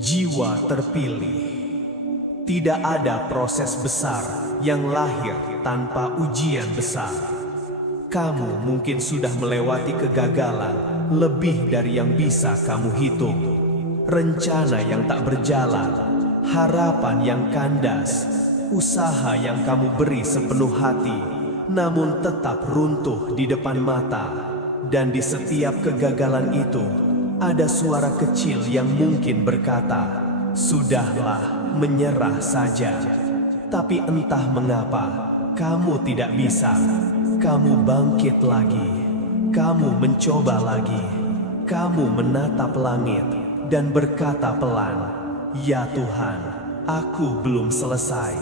Jiwa terpilih. Tidak ada proses besar yang lahir tanpa ujian besar. Kamu mungkin sudah melewati kegagalan lebih dari yang bisa kamu hitung. Rencana yang tak berjalan, harapan yang kandas, usaha yang kamu beri sepenuh hati, namun tetap runtuh di depan mata. Dan di setiap kegagalan itu, ada suara kecil yang mungkin berkata, "Sudahlah, menyerah saja." Tapi entah mengapa, kamu tidak bisa. Kamu bangkit lagi. Kamu mencoba lagi. Kamu menatap langit dan berkata pelan, "Ya Tuhan, aku belum selesai."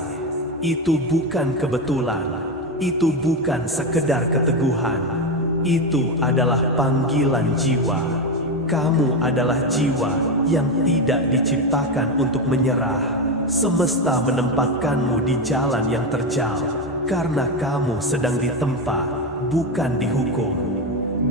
Itu bukan kebetulan. Itu bukan sekedar keteguhan. Itu adalah panggilan jiwa. Kamu adalah jiwa yang tidak diciptakan untuk menyerah. Semesta menempatkanmu di jalan yang terjal, karena kamu sedang ditempa, bukan dihukum.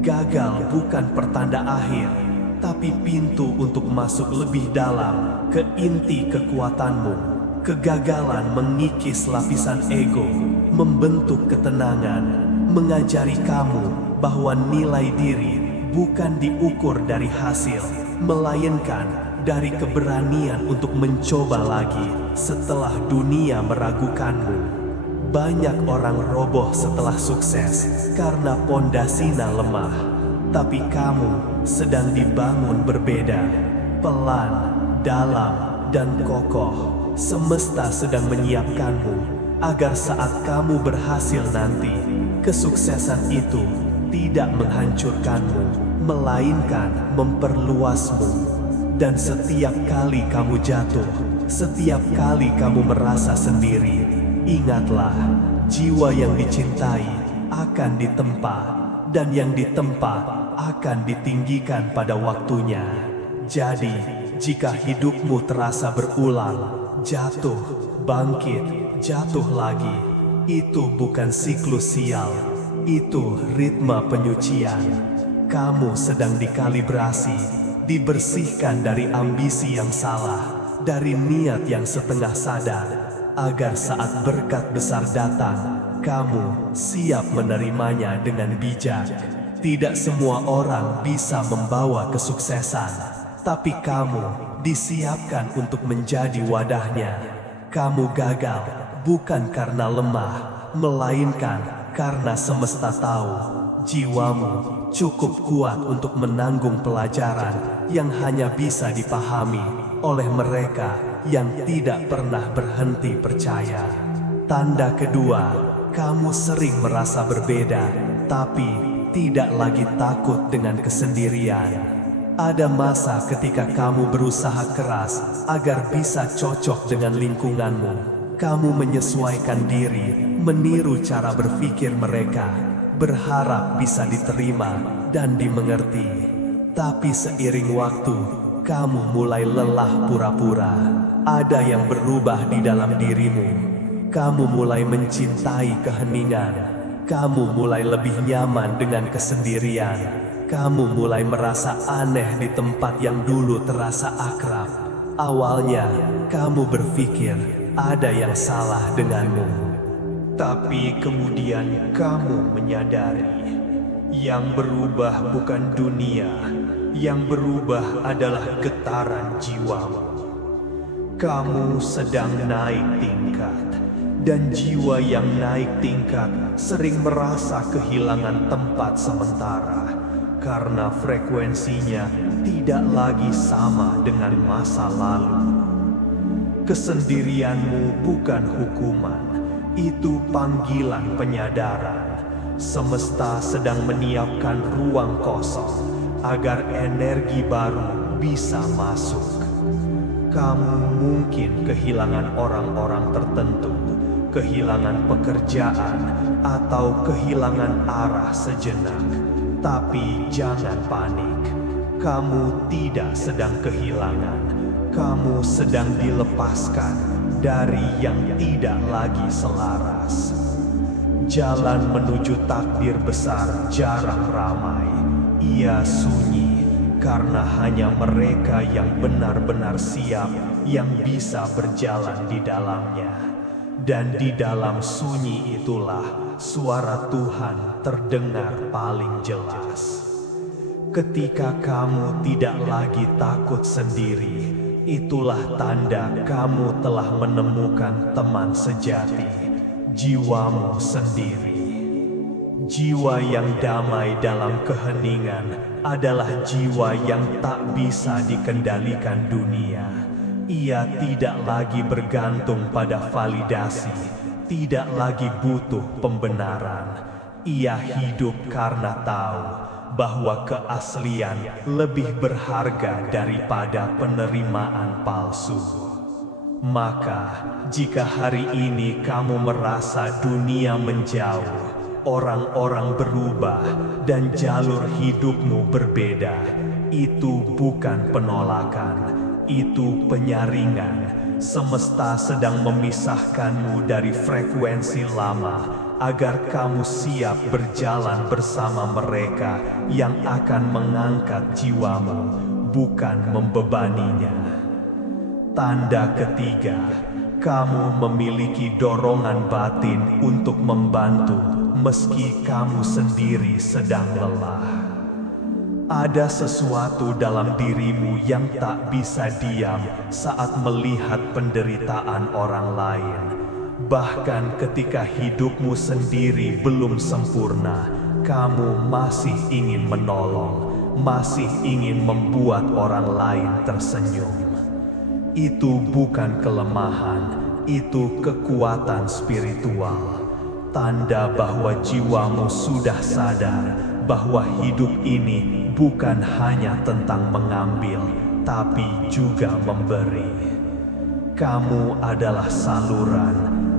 Gagal bukan pertanda akhir, tapi pintu untuk masuk lebih dalam ke inti kekuatanmu. Kegagalan mengikis lapisan ego, membentuk ketenangan, mengajari kamu bahwa nilai diri bukan diukur dari hasil, melainkan dari keberanian untuk mencoba lagi setelah dunia meragukanmu. Banyak orang roboh setelah sukses karena pondasinya lemah, tapi kamu sedang dibangun berbeda, pelan, dalam, dan kokoh. Semesta sedang menyiapkanmu agar saat kamu berhasil nanti, kesuksesan itu tidak menghancurkanmu, melainkan memperluasmu. Dan setiap kali kamu jatuh, setiap kali kamu merasa sendiri, ingatlah, jiwa yang dicintai akan ditempa, dan yang ditempa akan ditinggikan pada waktunya. Jadi, jika hidupmu terasa berulang, jatuh, bangkit, jatuh lagi, itu bukan siklus sial. Itu ritme penyucian. Kamu sedang dikalibrasi, dibersihkan dari ambisi yang salah, dari niat yang setengah sadar, agar saat berkat besar datang, kamu siap menerimanya dengan bijak. Tidak semua orang bisa membawa kesuksesan, tapi kamu disiapkan untuk menjadi wadahnya. Kamu gagal bukan karena lemah, melainkan karena semesta tahu jiwamu cukup kuat untuk menanggung pelajaran yang hanya bisa dipahami oleh mereka yang tidak pernah berhenti percaya. Tanda kedua, kamu sering merasa berbeda, tapi tidak lagi takut dengan kesendirian. Ada masa ketika kamu berusaha keras agar bisa cocok dengan lingkunganmu. Kamu menyesuaikan diri, meniru cara berpikir mereka, berharap bisa diterima dan dimengerti. Tapi seiring waktu, kamu mulai lelah pura-pura. Ada yang berubah di dalam dirimu. Kamu mulai mencintai keheningan. Kamu mulai lebih nyaman dengan kesendirian. Kamu mulai merasa aneh di tempat yang dulu terasa akrab. Awalnya, kamu berpikir ada yang salah denganmu. Tapi kemudian kamu menyadari, yang berubah bukan dunia, yang berubah adalah getaran jiwamu. Kamu sedang naik tingkat, dan jiwa yang naik tingkat sering merasa kehilangan tempat sementara, karena frekuensinya tidak lagi sama dengan masa lalu. Kesendirianmu bukan hukuman, itu panggilan penyadaran. Semesta sedang menyiapkan ruang kosong agar energi baru bisa masuk. Kamu mungkin kehilangan orang-orang tertentu, kehilangan pekerjaan, atau kehilangan arah sejenak. Tapi jangan panik, kamu tidak sedang kehilangan. Kamu sedang dilepaskan dari yang tidak lagi selaras. Jalan menuju takdir besar jarang ramai, ia sunyi. karena hanya mereka yang benar-benar siap yang bisa berjalan di dalamnya. Dan di dalam sunyi itulah suara Tuhan terdengar paling jelas. Ketika kamu tidak lagi takut sendiri, itulah tanda kamu telah menemukan teman sejati, jiwamu sendiri. Jiwa yang damai dalam keheningan adalah jiwa yang tak bisa dikendalikan dunia. Ia tidak lagi bergantung pada validasi, tidak lagi butuh pembenaran. Ia hidup karena tahu bahwa keaslian lebih berharga daripada penerimaan palsu. Maka, jika hari ini kamu merasa dunia menjauh, orang-orang berubah, dan jalur hidupmu berbeda, itu bukan penolakan. Itu penyaringan. Semesta sedang memisahkanmu dari frekuensi lama agar kamu siap berjalan bersama mereka yang akan mengangkat jiwamu, bukan membebaninya. Tanda ketiga, kamu memiliki dorongan batin untuk membantu meski kamu sendiri sedang lelah. Ada sesuatu dalam dirimu yang tak bisa diam saat melihat penderitaan orang lain. Bahkan ketika hidupmu sendiri belum sempurna, kamu masih ingin menolong, masih ingin membuat orang lain tersenyum. Itu bukan kelemahan, itu kekuatan spiritual. Tanda bahwa jiwamu sudah sadar bahwa hidup ini bukan hanya tentang mengambil, tapi juga memberi. Kamu adalah saluran,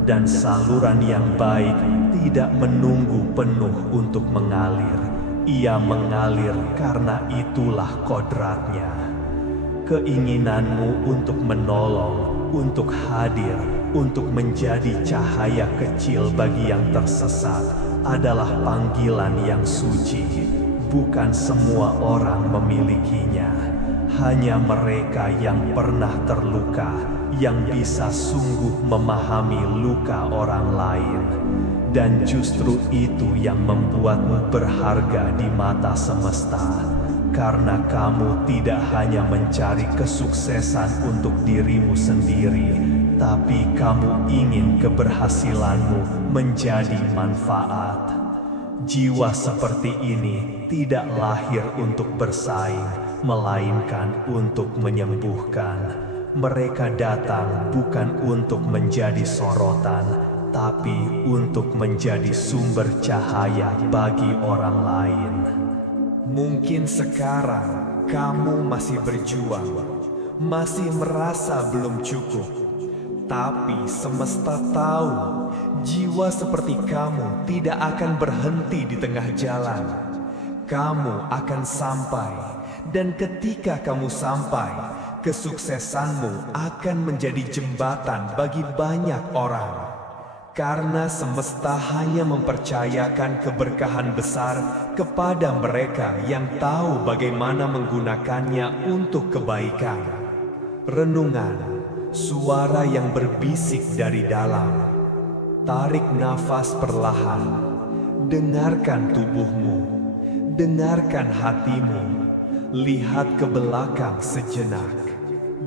dan saluran yang baik tidak menunggu penuh untuk mengalir. Ia mengalir karena itulah kodratnya. Keinginanmu untuk menolong, untuk hadir, untuk menjadi cahaya kecil bagi yang tersesat adalah panggilan yang suci. Bukan semua orang memilikinya, hanya mereka yang pernah terluka, yang bisa sungguh memahami luka orang lain. Dan justru itu yang membuatmu berharga di mata semesta, karena kamu tidak hanya mencari kesuksesan untuk dirimu sendiri, tapi kamu ingin keberhasilanmu menjadi manfaat. Jiwa seperti ini tidak lahir untuk bersaing, melainkan untuk menyembuhkan. Mereka datang bukan untuk menjadi sorotan, tapi untuk menjadi sumber cahaya bagi orang lain. Mungkin sekarang kamu masih berjuang, masih merasa belum cukup, tapi semesta tahu jiwa seperti kamu tidak akan berhenti di tengah jalan. Kamu akan sampai, dan ketika kamu sampai, kesuksesanmu akan menjadi jembatan bagi banyak orang. Karena semesta hanya mempercayakan keberkahan besar kepada mereka yang tahu bagaimana menggunakannya untuk kebaikan. Renungan, suara yang berbisik dari dalam. Tarik nafas perlahan, dengarkan tubuhmu, dengarkan hatimu, lihat ke belakang sejenak.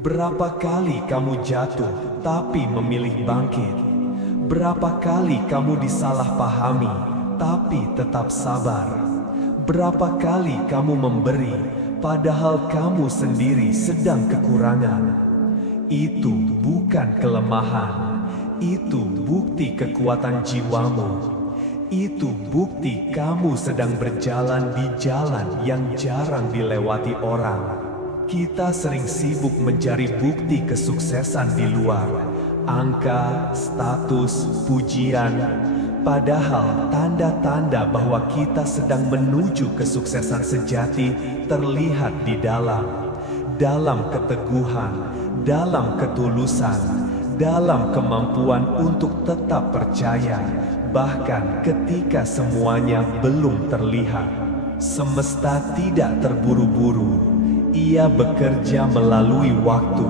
Berapa kali kamu jatuh tapi memilih bangkit? Berapa kali kamu disalahpahami tapi tetap sabar? Berapa kali kamu memberi padahal kamu sendiri sedang kekurangan? Itu bukan kelemahan. Itu bukti kekuatan jiwamu. Itu bukti kamu sedang berjalan di jalan yang jarang dilewati orang. Kita sering sibuk mencari bukti kesuksesan di luar, angka, status, pujian. Padahal tanda-tanda bahwa kita sedang menuju kesuksesan sejati terlihat di dalam keteguhan, dalam ketulusan, dalam kemampuan untuk tetap percaya, bahkan ketika semuanya belum terlihat. Semesta tidak terburu-buru, Ia bekerja melalui waktu,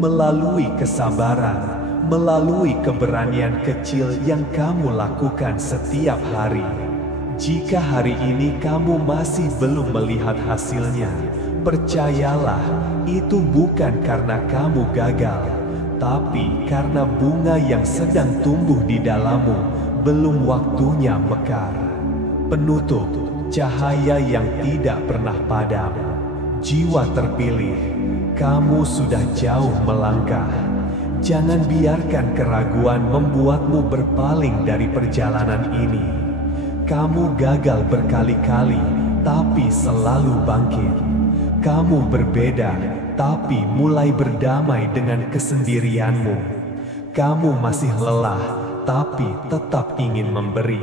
melalui kesabaran, melalui keberanian kecil yang kamu lakukan setiap hari. Jika hari ini kamu masih belum melihat hasilnya, percayalah, itu bukan karena kamu gagal, tapi karena bunga yang sedang tumbuh di dalammu belum waktunya mekar. Penutup, cahaya yang tidak pernah padam. Jiwa terpilih, kamu sudah jauh melangkah. Jangan biarkan keraguan membuatmu berpaling dari perjalanan ini. Kamu gagal berkali-kali, tapi selalu bangkit. Kamu berbeda, tapi mulai berdamai dengan kesendirianmu. Kamu masih lelah, tapi tetap ingin memberi.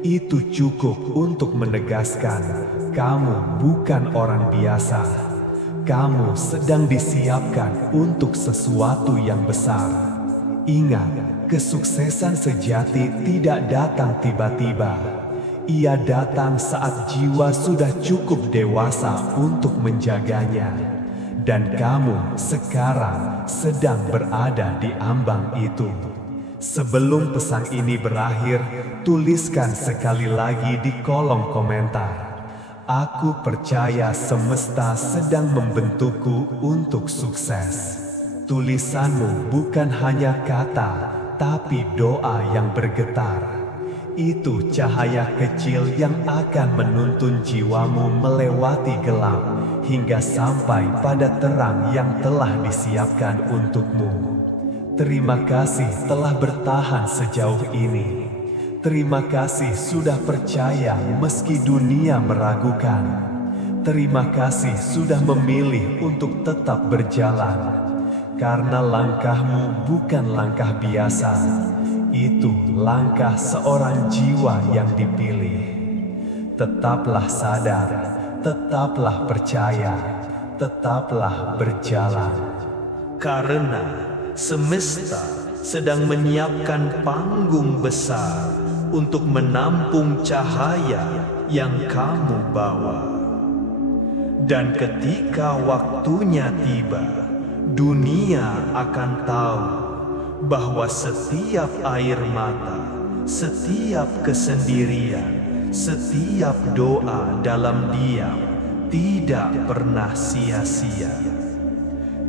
Itu cukup untuk menegaskan, kamu bukan orang biasa. Kamu sedang disiapkan untuk sesuatu yang besar. Ingat, kesuksesan sejati tidak datang tiba-tiba. Ia datang saat jiwa sudah cukup dewasa untuk menjaganya. Dan kamu sekarang sedang berada di ambang itu. Sebelum pesan ini berakhir, tuliskan sekali lagi di kolom komentar. Aku percaya semesta sedang membentukku untuk sukses. Tulisanmu bukan hanya kata, tapi doa yang bergetar. Itu cahaya kecil yang akan menuntun jiwamu melewati gelap, hingga sampai pada terang yang telah disiapkan untukmu. Terima kasih telah bertahan sejauh ini. Terima kasih sudah percaya meski dunia meragukan. Terima kasih sudah memilih untuk tetap berjalan. Karena langkahmu bukan langkah biasa. Itu langkah seorang jiwa yang dipilih. Tetaplah sadar, tetaplah percaya, tetaplah berjalan. Karena semesta sedang menyiapkan panggung besar untuk menampung cahaya yang kamu bawa. Dan ketika waktunya tiba, dunia akan tahu bahwa setiap air mata, setiap kesendirian, setiap doa dalam diam tidak pernah sia-sia.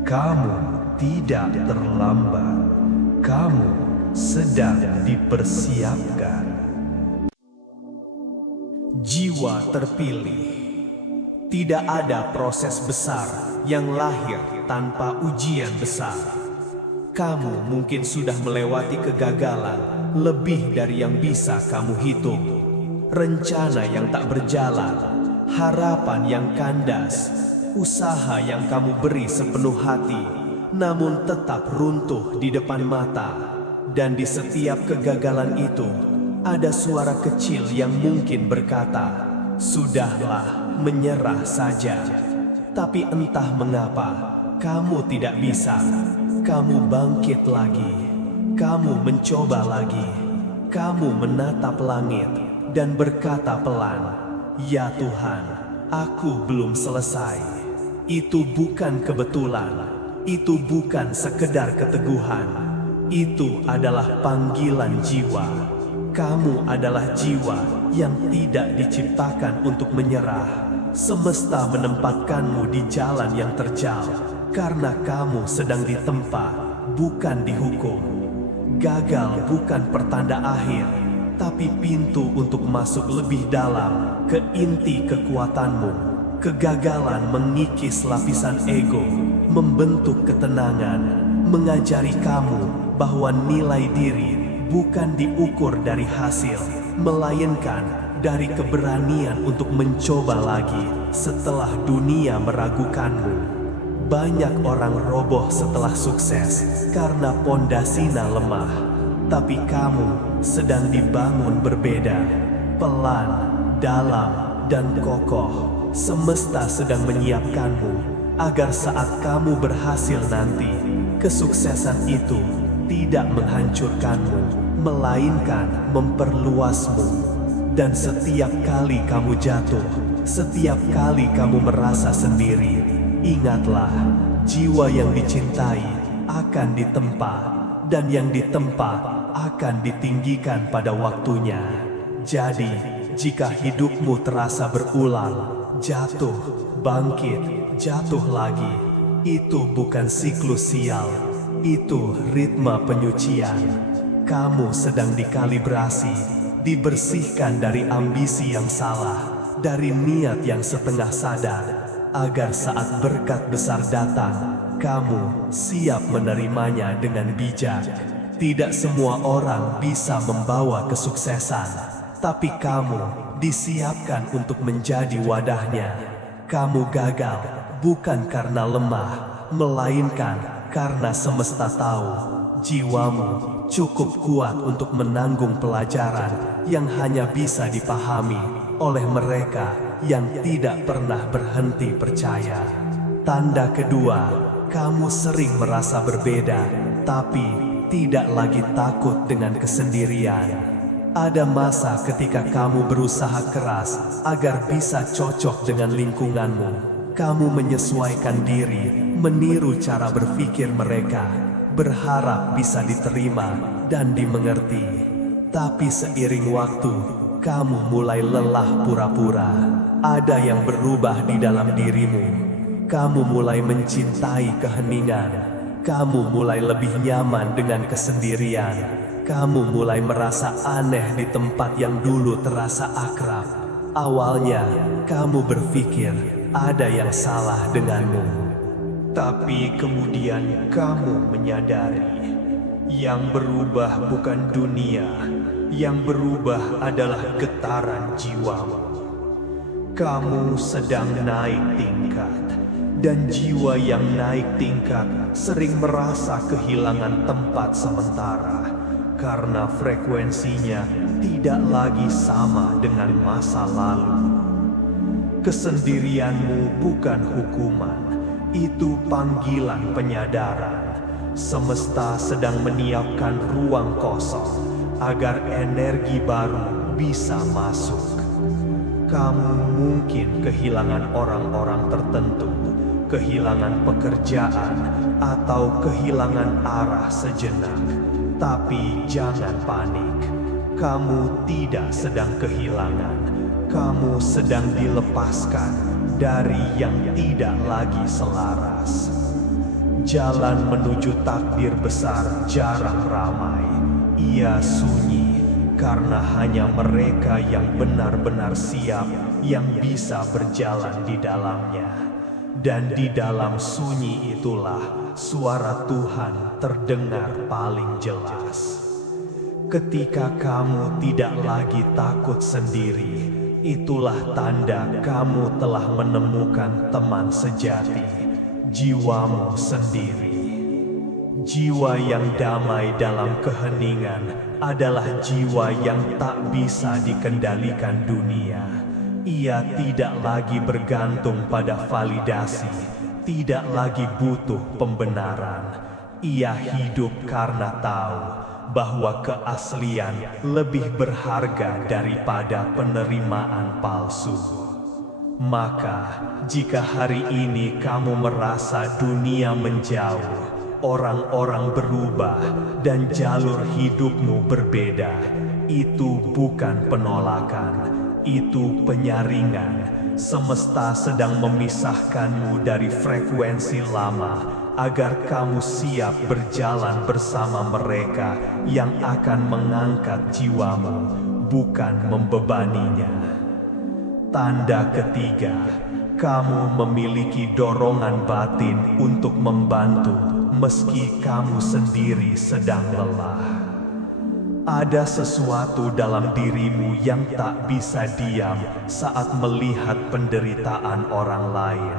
Kamu tidak terlambat. Kamu sedang dipersiapkan. Jiwa terpilih. Tidak ada proses besar yang lahir tanpa ujian besar. Kamu mungkin sudah melewati kegagalan lebih dari yang bisa kamu hitung. Rencana yang tak berjalan, harapan yang kandas, usaha yang kamu beri sepenuh hati, namun tetap runtuh di depan mata. Dan di setiap kegagalan itu, ada suara kecil yang mungkin berkata, "Sudahlah, menyerah saja." Tapi entah mengapa, kamu tidak bisa. Kamu bangkit lagi. Kamu mencoba lagi. Kamu menatap langit dan berkata pelan, "Ya Tuhan, aku belum selesai." Itu bukan kebetulan. Itu bukan sekedar keteguhan. Itu adalah panggilan jiwa. Kamu adalah jiwa yang tidak diciptakan untuk menyerah. Semesta menempatkanmu di jalan yang terjal, karena kamu sedang ditempa, bukan dihukum. Gagal bukan pertanda akhir, tapi pintu untuk masuk lebih dalam ke inti kekuatanmu. Kegagalan mengikis lapisan ego, membentuk ketenangan, mengajari kamu bahwa nilai diri bukan diukur dari hasil, melainkan dari keberanian untuk mencoba lagi setelah dunia meragukanmu. Banyak orang roboh setelah sukses karena pondasinya lemah, tapi kamu sedang dibangun berbeda, pelan, dalam, dan kokoh. Semesta sedang menyiapkanmu agar saat kamu berhasil nanti, kesuksesan itu tidak menghancurkanmu, melainkan memperluasmu. Dan setiap kali kamu jatuh, setiap kali kamu merasa sendiri, Ingatlah, jiwa yang dicintai akan ditempa, dan yang ditempa akan ditinggikan pada waktunya. Jadi, jika hidupmu terasa berulang, jatuh, bangkit, jatuh lagi, itu bukan siklus sial, itu ritme penyucian. Kamu sedang dikalibrasi, dibersihkan dari ambisi yang salah, dari niat yang setengah sadar, agar saat berkat besar datang, kamu siap menerimanya dengan bijak. Tidak semua orang bisa membawa kesuksesan, tapi kamu disiapkan untuk menjadi wadahnya. Kamu gagal bukan karena lemah, melainkan karena semesta tahu jiwamu cukup kuat untuk menanggung pelajaran yang hanya bisa dipahami oleh mereka yang tidak pernah berhenti percaya. Tanda kedua, kamu sering merasa berbeda, tapi tidak lagi takut dengan kesendirian. Ada masa ketika kamu berusaha keras agar bisa cocok dengan lingkunganmu. Kamu menyesuaikan diri, meniru cara berpikir mereka, berharap bisa diterima dan dimengerti. Tapi seiring waktu, kamu mulai lelah pura-pura. Ada yang berubah di dalam dirimu. Kamu mulai mencintai keheningan. Kamu mulai lebih nyaman dengan kesendirian. Kamu mulai merasa aneh di tempat yang dulu terasa akrab. Awalnya, kamu berpikir ada yang salah denganmu. Tapi kemudian kamu menyadari, yang berubah bukan dunia, yang berubah adalah getaran jiwamu. Kamu sedang naik tingkat, dan jiwa yang naik tingkat sering merasa kehilangan tempat sementara, karena frekuensinya tidak lagi sama dengan masa lalu. Kesendirianmu bukan hukuman, itu panggilan penyadaran. Semesta sedang menyiapkan ruang kosong agar energi baru bisa masuk. Kamu mungkin kehilangan orang-orang tertentu, kehilangan pekerjaan, atau kehilangan arah sejenak. Tapi jangan panik, kamu tidak sedang kehilangan, kamu sedang dilepaskan dari yang tidak lagi selaras. Jalan menuju takdir besar jarang ramai, ia sunyi, karena hanya mereka yang benar-benar siap yang bisa berjalan di dalamnya. Dan di dalam sunyi itulah suara Tuhan terdengar paling jelas. Ketika kamu tidak lagi takut sendiri, itulah tanda kamu telah menemukan teman sejati, jiwamu sendiri. Jiwa yang damai dalam keheningan adalah jiwa yang tak bisa dikendalikan dunia. Ia tidak lagi bergantung pada validasi, tidak lagi butuh pembenaran. Ia hidup karena tahu bahwa keaslian lebih berharga daripada penerimaan palsu. Maka, jika hari ini kamu merasa dunia menjauh, orang-orang berubah, dan jalur hidupmu berbeda, itu bukan penolakan. Itu penyaringan. Semesta sedang memisahkanmu dari frekuensi lama agar kamu siap berjalan bersama mereka yang akan mengangkat jiwamu, bukan membebaninya. Tanda ketiga, kamu memiliki dorongan batin untuk membantu meski kamu sendiri sedang lelah. Ada sesuatu dalam dirimu yang tak bisa diam saat melihat penderitaan orang lain.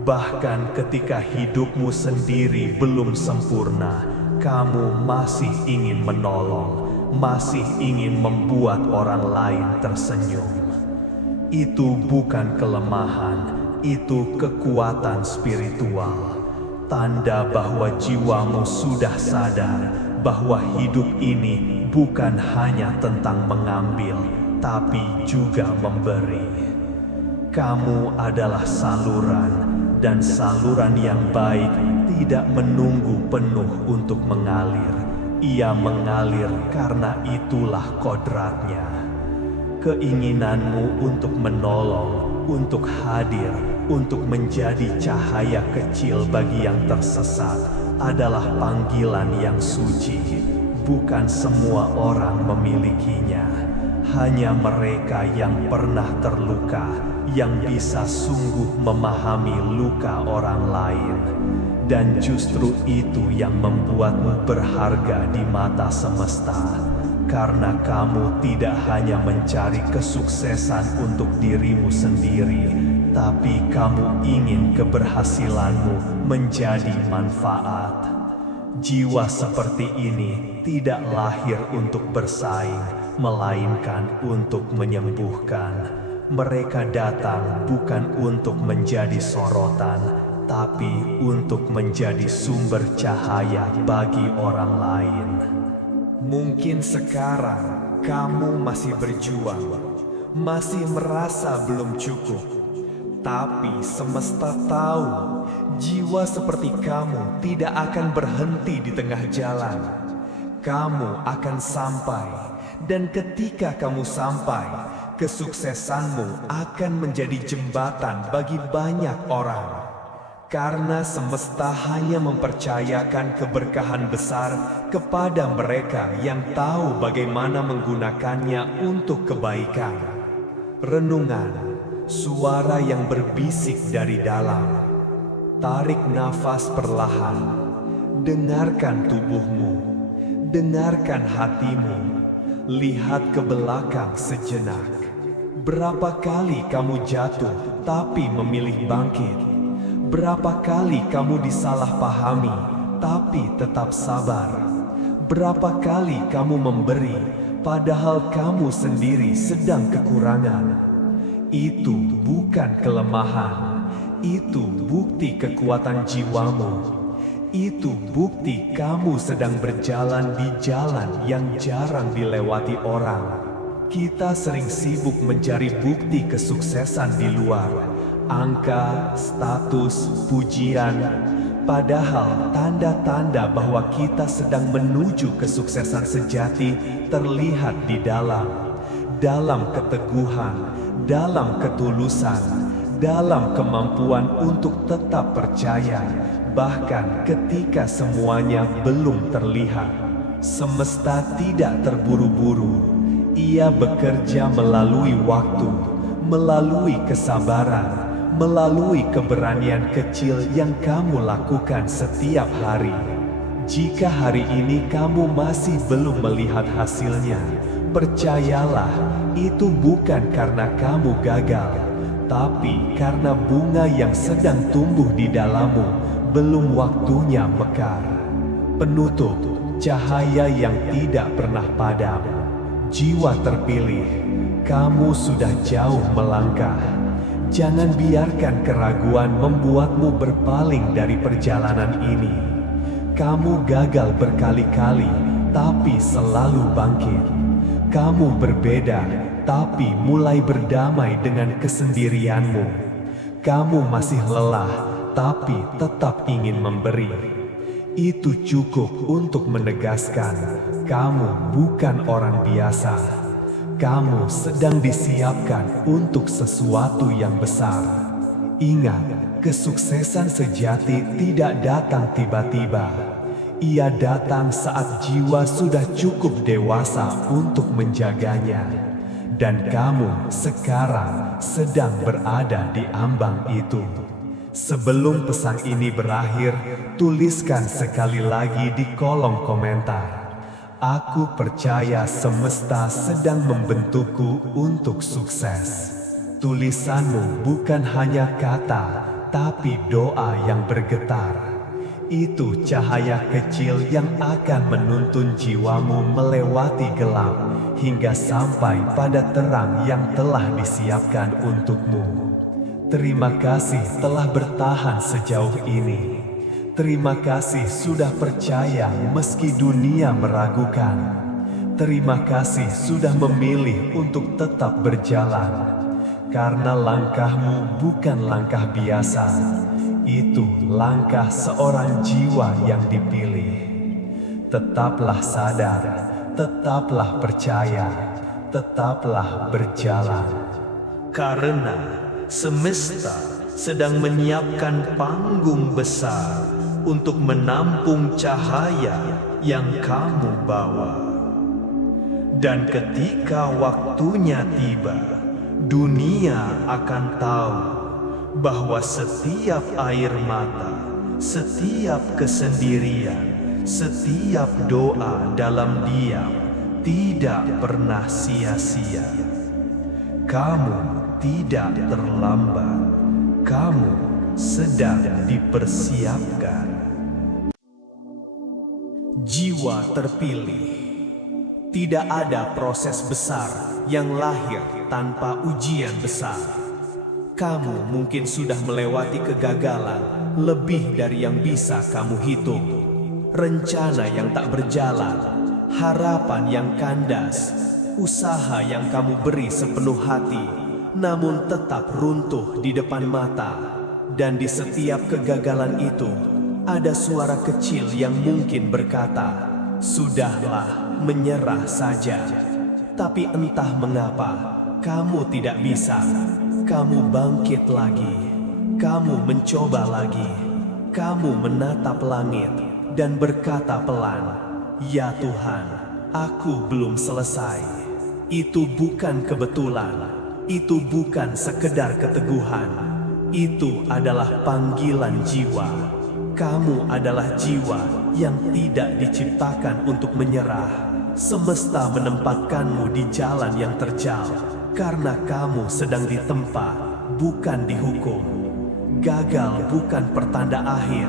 Bahkan ketika hidupmu sendiri belum sempurna, kamu masih ingin menolong, masih ingin membuat orang lain tersenyum. Itu bukan kelemahan, itu kekuatan spiritual. Tanda bahwa jiwamu sudah sadar bahwa hidup ini bukan hanya tentang mengambil, tapi juga memberi. Kamu adalah saluran, dan saluran yang baik tidak menunggu penuh untuk mengalir. Ia mengalir karena itulah kodratnya. Keinginanmu untuk menolong, untuk hadir, untuk menjadi cahaya kecil bagi yang tersesat adalah panggilan yang suci. Bukan semua orang memilikinya, hanya mereka yang pernah terluka, yang bisa sungguh memahami luka orang lain. Dan justru itu yang membuatmu berharga di mata semesta. Karena kamu tidak hanya mencari kesuksesan untuk dirimu sendiri, tapi kamu ingin keberhasilanmu menjadi manfaat. Jiwa seperti ini tidak lahir untuk bersaing, melainkan untuk menyembuhkan. Mereka datang bukan untuk menjadi sorotan, tapi untuk menjadi sumber cahaya bagi orang lain. Mungkin sekarang kamu masih berjuang, masih merasa belum cukup. Tapi semesta tahu, jiwa seperti kamu tidak akan berhenti di tengah jalan. Kamu akan sampai, dan ketika kamu sampai, kesuksesanmu akan menjadi jembatan bagi banyak orang. Karena semesta hanya mempercayakan keberkahan besar kepada mereka yang tahu bagaimana menggunakannya untuk kebaikan. Renungan, suara yang berbisik dari dalam. Tarik nafas perlahan, dengarkan tubuhmu, dengarkan hatimu, lihat ke belakang sejenak. Berapa kali kamu jatuh tapi memilih bangkit? Berapa kali kamu disalahpahami tapi tetap sabar? Berapa kali kamu memberi padahal kamu sendiri sedang kekurangan? Itu bukan kelemahan, itu bukti kekuatan jiwamu. Itu bukti kamu sedang berjalan di jalan yang jarang dilewati orang. Kita sering sibuk mencari bukti kesuksesan di luar, angka, status, pujian. Padahal tanda-tanda bahwa kita sedang menuju kesuksesan sejati terlihat di dalam keteguhan, dalam ketulusan, dalam kemampuan untuk tetap percaya, bahkan ketika semuanya belum terlihat. Semesta tidak terburu-buru, ia bekerja melalui waktu, melalui kesabaran, melalui keberanian kecil yang kamu lakukan setiap hari. Jika hari ini kamu masih belum melihat hasilnya, percayalah, itu bukan karena kamu gagal, tapi karena bunga yang sedang tumbuh di dalammu belum waktunya mekar. Penutup, cahaya yang tidak pernah padam. Jiwa terpilih, kamu sudah jauh melangkah. Jangan biarkan keraguan membuatmu berpaling dari perjalanan ini. Kamu gagal berkali-kali, tapi selalu bangkit. Kamu berbeda, tapi mulai berdamai dengan kesendirianmu. Kamu masih lelah, tapi tetap ingin memberi. Itu cukup untuk menegaskan, kamu bukan orang biasa. Kamu sedang disiapkan untuk sesuatu yang besar. Ingat, kesuksesan sejati tidak datang tiba-tiba. Ia datang saat jiwa sudah cukup dewasa untuk menjaganya. Dan kamu sekarang sedang berada di ambang itu. Sebelum pesan ini berakhir, tuliskan sekali lagi di kolom komentar. Aku percaya semesta sedang membentukku untuk sukses. Tulisanmu bukan hanya kata, tapi doa yang bergetar. Itu cahaya kecil yang akan menuntun jiwamu melewati gelap, hingga sampai pada terang yang telah disiapkan untukmu. Terima kasih telah bertahan sejauh ini. Terima kasih sudah percaya meski dunia meragukan. Terima kasih sudah memilih untuk tetap berjalan. Karena langkahmu bukan langkah biasa. Itu langkah seorang jiwa yang dipilih. Tetaplah sadar, tetaplah percaya, tetaplah berjalan. Karena semesta sedang menyiapkan panggung besar untuk menampung cahaya yang kamu bawa. Dan ketika waktunya tiba, dunia akan tahu bahwa setiap air mata, setiap kesendirian, setiap doa dalam diam tidak pernah sia-sia. Kamu tidak terlambat, kamu sedang dipersiapkan. Jiwa terpilih. Tidak ada proses besar yang lahir tanpa ujian besar. Kamu mungkin sudah melewati kegagalan lebih dari yang bisa kamu hitung. Rencana yang tak berjalan, harapan yang kandas, usaha yang kamu beri sepenuh hati, namun tetap runtuh di depan mata. Dan di setiap kegagalan itu, ada suara kecil yang mungkin berkata, "Sudahlah, menyerah saja." Tapi entah mengapa, kamu tidak bisa. Kamu bangkit lagi. Kamu mencoba lagi. Kamu menatap langit dan berkata pelan, "Ya Tuhan, aku belum selesai." Itu bukan kebetulan. Itu bukan sekedar keteguhan. Itu adalah panggilan jiwa. Kamu adalah jiwa yang tidak diciptakan untuk menyerah. Semesta menempatkanmu di jalan yang terjal, karena kamu sedang ditempa, bukan dihukum. Gagal bukan pertanda akhir,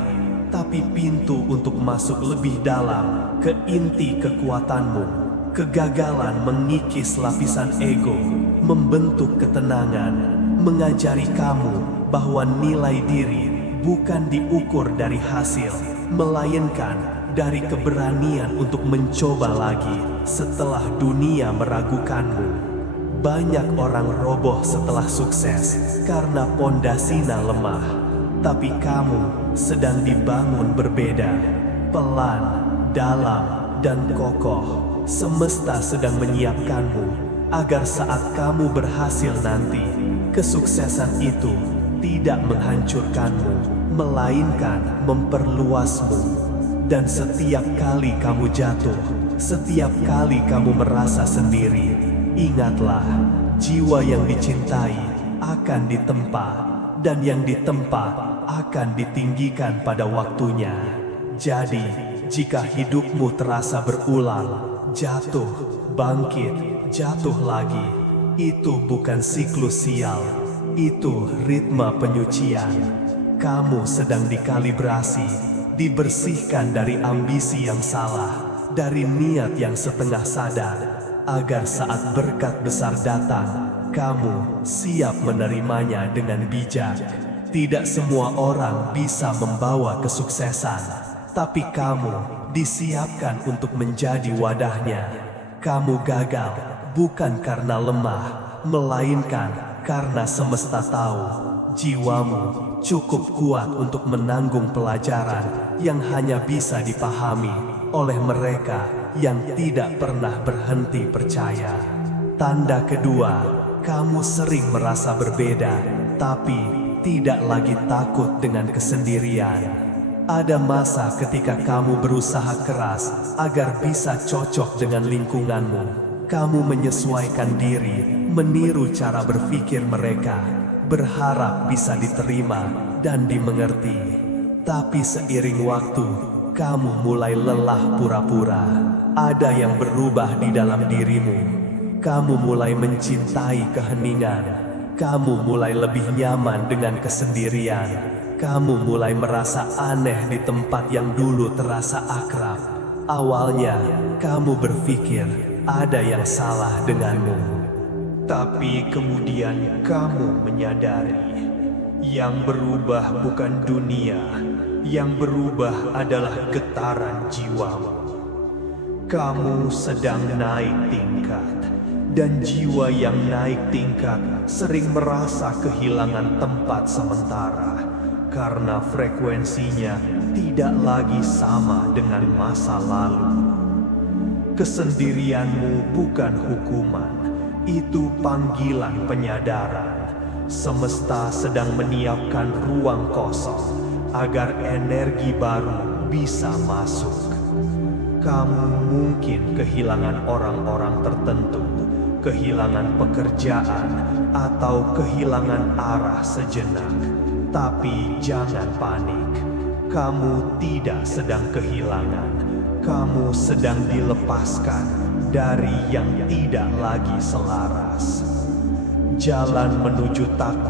tapi pintu untuk masuk lebih dalam ke inti kekuatanmu. Kegagalan mengikis lapisan ego, membentuk ketenangan, mengajari kamu bahwa nilai diri bukan diukur dari hasil, melainkan dari keberanian untuk mencoba lagi setelah dunia meragukanmu. Banyak orang roboh setelah sukses karena pondasinya lemah, tapi kamu sedang dibangun berbeda, pelan, dalam, dan kokoh. Semesta sedang menyiapkanmu agar saat kamu berhasil nanti, kesuksesan itu tidak menghancurkanmu, melainkan memperluasmu. Dan setiap kali kamu jatuh, setiap kali kamu merasa sendiri, ingatlah, jiwa yang dicintai akan ditempa, dan yang ditempa akan ditinggikan pada waktunya. Jadi, jika hidupmu terasa berulang, jatuh, bangkit, jatuh lagi, itu bukan siklus sial, itu ritme penyucian. Kamu sedang dikalibrasi, dibersihkan dari ambisi yang salah, dari niat yang setengah sadar, agar saat berkat besar datang, kamu siap menerimanya dengan bijak. Tidak semua orang bisa membawa kesuksesan, tapi kamu disiapkan untuk menjadi wadahnya. Kamu gagal bukan karena lemah, melainkan karena semesta tahu jiwamu cukup kuat untuk menanggung pelajaran yang hanya bisa dipahami oleh mereka yang tidak pernah berhenti percaya. Tanda kedua, kamu sering merasa berbeda, tapi tidak lagi takut dengan kesendirian. Ada masa ketika kamu berusaha keras agar bisa cocok dengan lingkunganmu. Kamu menyesuaikan diri, meniru cara berpikir mereka, berharap bisa diterima dan dimengerti. Tapi seiring waktu, kamu mulai lelah pura-pura. Ada yang berubah di dalam dirimu. Kamu mulai mencintai keheningan. Kamu mulai lebih nyaman dengan kesendirian. Kamu mulai merasa aneh di tempat yang dulu terasa akrab. Awalnya, kamu berpikir ada yang salah denganmu. Tapi kemudian kamu menyadari, yang berubah bukan dunia, yang berubah adalah getaran jiwamu. Kamu sedang naik tingkat, dan jiwa yang naik tingkat sering merasa kehilangan tempat sementara. karena frekuensinya tidak lagi sama dengan masa lalu. Kesendirianmu bukan hukuman, itu panggilan penyadaran. Semesta sedang menyiapkan ruang kosong agar energi baru bisa masuk. Kamu mungkin kehilangan orang-orang tertentu, kehilangan pekerjaan, atau kehilangan arah sejenak. Tapi jangan panik, kamu tidak sedang kehilangan, kamu sedang dilepaskan dari yang tidak lagi selaras. Jalan menuju takdir